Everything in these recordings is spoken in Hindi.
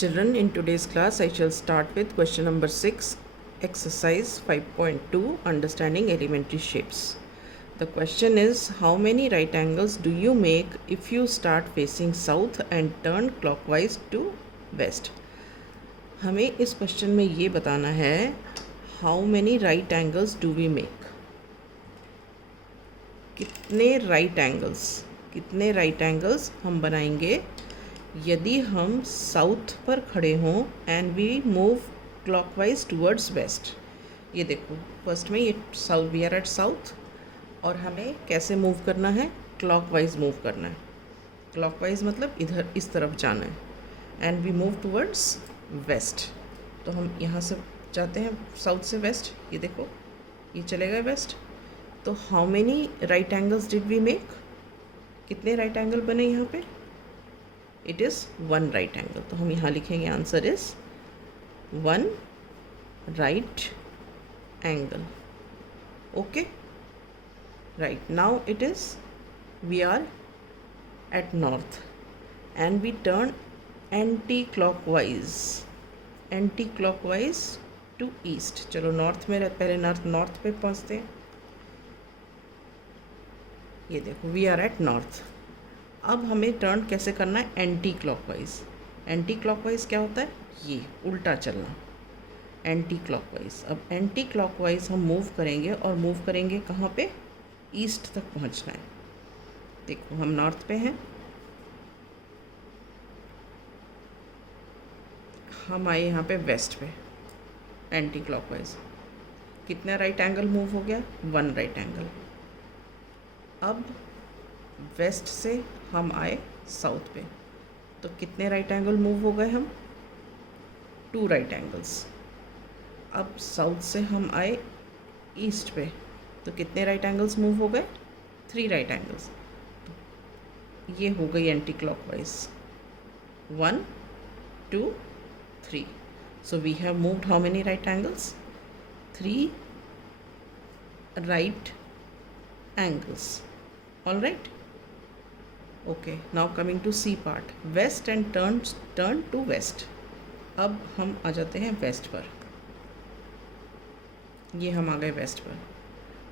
Children, in today's class, I shall start with question number 6, exercise 5.2, understanding elementary shapes. The question is, how many right angles do you make if you start facing south and turn clockwise to west? हमें इस क्वेश्चन में ये बताना है, how many right angles do we make? कितने right angles हम बनाएंगे यदि हम साउथ पर खड़े हों and we move clockwise towards west. ये देखो, फर्स्ट में ये south, we are at south और हमें कैसे मूव करना है, क्लॉकवाइज मूव करना है। क्लॉकवाइज मतलब इधर इस तरफ जाना है and we move towards west. तो हम यहाँ से जाते हैं साउथ से वेस्ट, ये देखो ये चले गए वेस्ट। तो how many right angles did we make, कितने राइट एंगल बने यहाँ पे? It is 1 right angle. तो हम यहाँ लिखेंगे answer is 1 right angle. Okay, right. Now it is we are at north and we turn anti clockwise to east. चलो नॉर्थ में पहले नॉर्थ पे पहुँचते हैं। ये देखो वी आर एट नॉर्थ। अब हमें टर्न कैसे करना है, एंटी क्लॉकवाइज। एंटी क्लॉकवाइज क्या होता है, ये उल्टा चलना, एंटी क्लॉकवाइज। अब एंटी क्लॉकवाइज हम मूव करेंगे और मूव करेंगे कहाँ पे, ईस्ट तक पहुँचना है। देखो हम नॉर्थ पे हैं, हम आए यहाँ पे वेस्ट पे, एंटी क्लॉकवाइज। कितना राइट एंगल मूव हो गया, 1 राइट एंगल। अब वेस्ट से हम आए साउथ पे, तो कितने राइट एंगल मूव हो गए हम, 2 राइट एंगल्स। अब साउथ से हम आए ईस्ट पे, तो कितने राइट एंगल्स मूव हो गए, 3 राइट एंगल्स। तो ये हो गई anti clockwise, 1 2 3। So we have moved how many right angles, 3 right angles. All right, okay. Now coming to C part, west and turn to west. अब हम आ जाते हैं वेस्ट पर, ये हम आ गए वेस्ट पर।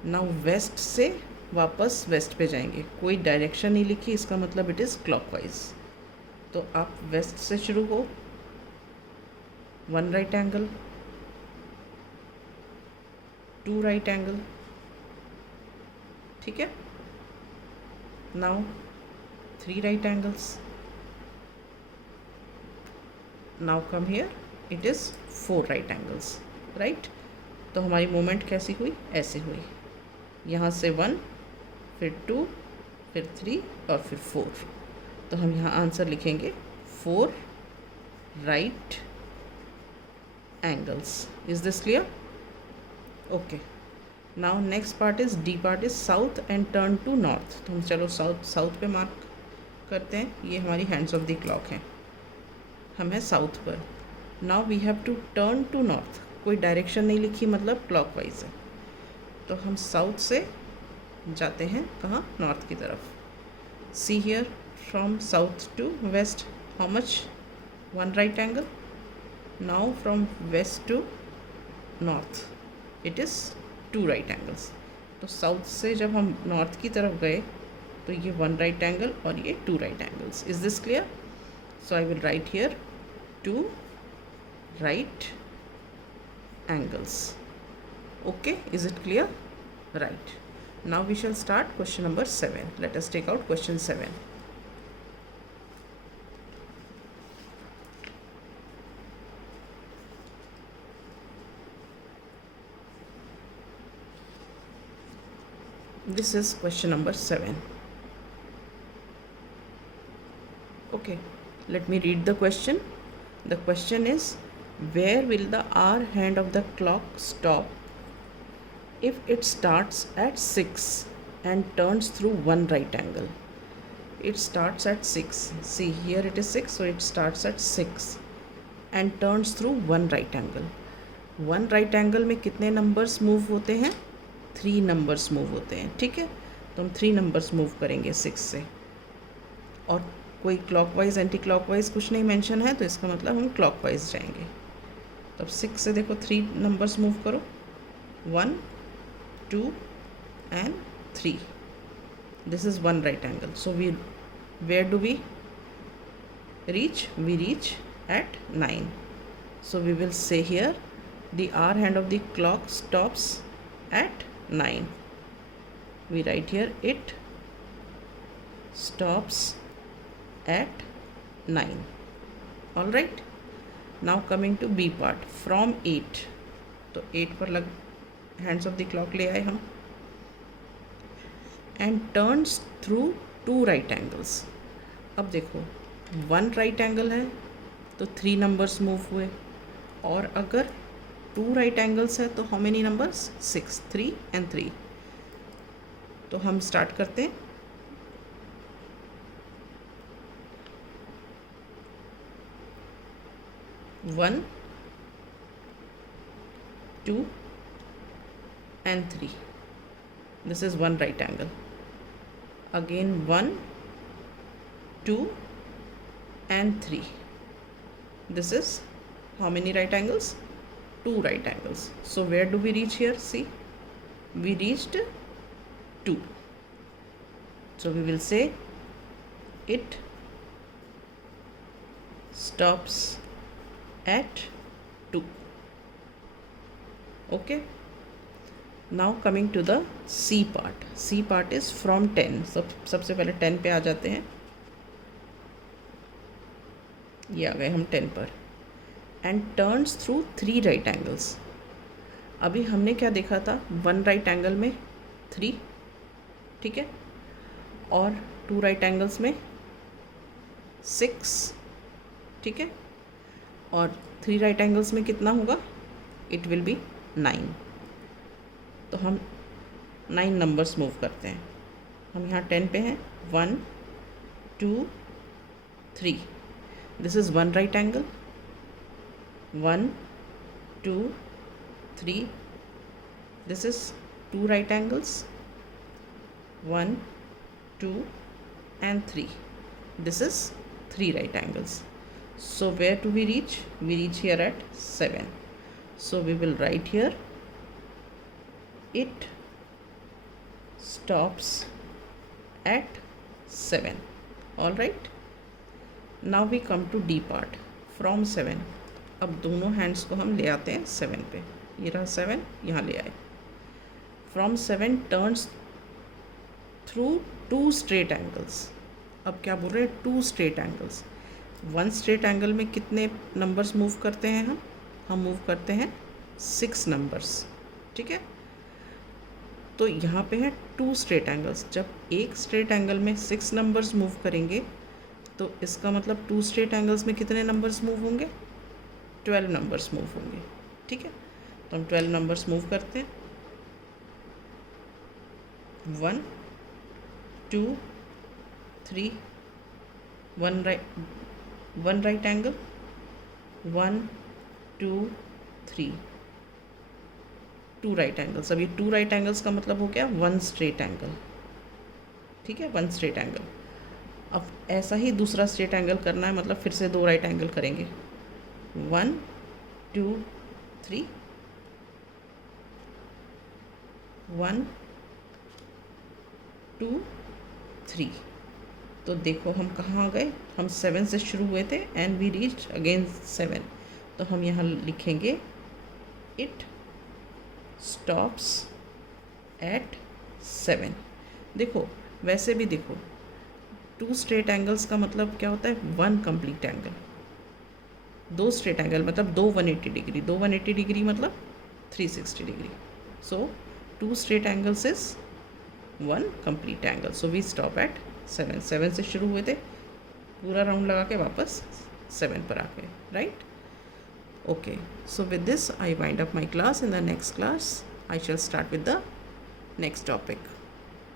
नाउ वेस्ट से वापस वेस्ट पे जाएंगे, कोई डायरेक्शन नहीं लिखी, इसका मतलब इट इज़ क्लॉकवाइज। तो आप वेस्ट से शुरू हो, 1 राइट एंगल, 2 राइट एंगल, ठीक है। Now 3 right angles. Now come here, it is 4 right angles, right? तो हमारी मूवमेंट कैसी हुई, ऐसे हुई, यहाँ से 1, फिर 2, फिर 3 और फिर 4। तो हम यहाँ आंसर लिखेंगे 4 right angles. Is this clear? Okay. Now next part is D part is south and turn to north. तो हम चलो साउथ पे मार्क करते हैं। ये हमारी हैंड्स ऑफ द क्लॉक हैं, हम हैं साउथ पर। Now we have to turn to north, कोई डायरेक्शन नहीं लिखी, मतलब क्लॉकवाइज है। तो हम साउथ से जाते हैं कहाँ, नॉर्थ की तरफ। See here, from south to west how much, 1 right angle. Now from west to north it is 2 right angles. तो साउथ से जब हम नॉर्थ की तरफ गए तो ये 1 राइट एंगल और ये 2 right angles. Is this clear? So I will write here 2 right angles. Okay, is it clear? Right. Now we shall start question number 7. Let us take out question 7. This is question number 7. Okay, let me read the question. The question is, where will the hour hand of the clock stop if it starts at 6 and turns through 1 right angle? It starts at 6. See, here it is 6, so it starts at 6 and turns through 1 right angle. 1 right angle में कितने numbers move होते हैं, 3 नंबर्स मूव होते हैं, ठीक है। तो हम 3 नंबर्स मूव करेंगे 6 से, और कोई क्लॉकवाइज एंटी क्लॉकवाइज कुछ नहीं मेंशन है, तो इसका मतलब हम क्लॉकवाइज जाएंगे। तो अब 6 से देखो 3 नंबर्स मूव करो, 1 2 and 3. This is one right angle. So where do we reach? We reach at 9. So we will say here the hour hand of the clock stops at 9. We write here it stops at 9. All right. Now coming to B part, from 8. तो 8 पर लग hands of the clock ले आए हम, and turns through 2 right angles. अब देखो 1 right angle है तो 3 numbers मूव हुए, और अगर 2 right angles है तो how many numbers? 6, 3 and 3. तो हम स्टार्ट करते हैं। One 2 and 3. This is one right angle. Again 1 2 and 3. This is how many right angles? 2 right angles. So where do we reach here? See, we reached 2. So we will say it stops at 2. Okay. Now coming to the C part. C part is from 10. सबसे पहले 10 पे आ जाते हैं, ये आ गए हम 10 पर, and turns through 3 right angles. अभी हमने क्या देखा था? 1 right angle में 3, ठीक है, और 2 right angles में 6, ठीक है, और 3 right angles में कितना होगा? It will be 9. तो हम 9 नंबर्स मूव करते हैं। हम यहाँ 10 पे हैं, 1 2 3. This is 1 right angle, 1 2 3. This is 2 right angles, 1 2 and 3. This is 3 right angles. So where do we reach? We reach here at 7. So we will write here it stops at 7. All right. Now we come to D part, from 7. अब दोनों हैंड्स को हम ले आते हैं 7 पे, ये रहा 7, यहाँ ले आए। From 7 turns through 2 straight angles. अब क्या बोल रहे हैं? 2 straight angles. 1 straight angle में कितने नंबर्स मूव करते हैं हम मूव करते हैं 6 नंबर्स, ठीक है। तो यहाँ पे है 2 straight angles. जब एक straight angle में 6 नंबर्स मूव करेंगे तो इसका मतलब 2 straight angles में कितने नंबर्स मूव होंगे? 12 नंबर्स मूव होंगे, ठीक है। तो हम 12 नंबर्स मूव करते हैं, 1 2 3, 1 right angle, 1 2 3, 2 right angles. अब ये 2 right angles का मतलब हो गया 1 straight angle, ठीक है, 1 straight angle. अब ऐसा ही दूसरा straight angle करना है, मतलब फिर से 2 right angle करेंगे, 1 2 3, 1 2 3. तो देखो हम कहाँ आ गए? हम 7 से शुरू हुए थे एंड वी रीच्ड अगेन 7. तो हम यहाँ लिखेंगे इट स्टॉप्स एट 7. देखो वैसे भी देखो 2 स्ट्रेट एंगल्स का मतलब क्या होता है? 1 कंप्लीट एंगल. 2 स्ट्रेट एंगल मतलब 2 180 डिग्री, 2 180 डिग्री मतलब 360 degree. So 2 straight angles is 1 complete angle. So we stop at 7. 7 से शुरू हुए थे, पूरा राउंड लगा के वापस 7 पर आ गए, right? Okay, so with this I wind up my class. In the next class I shall start with the next topic.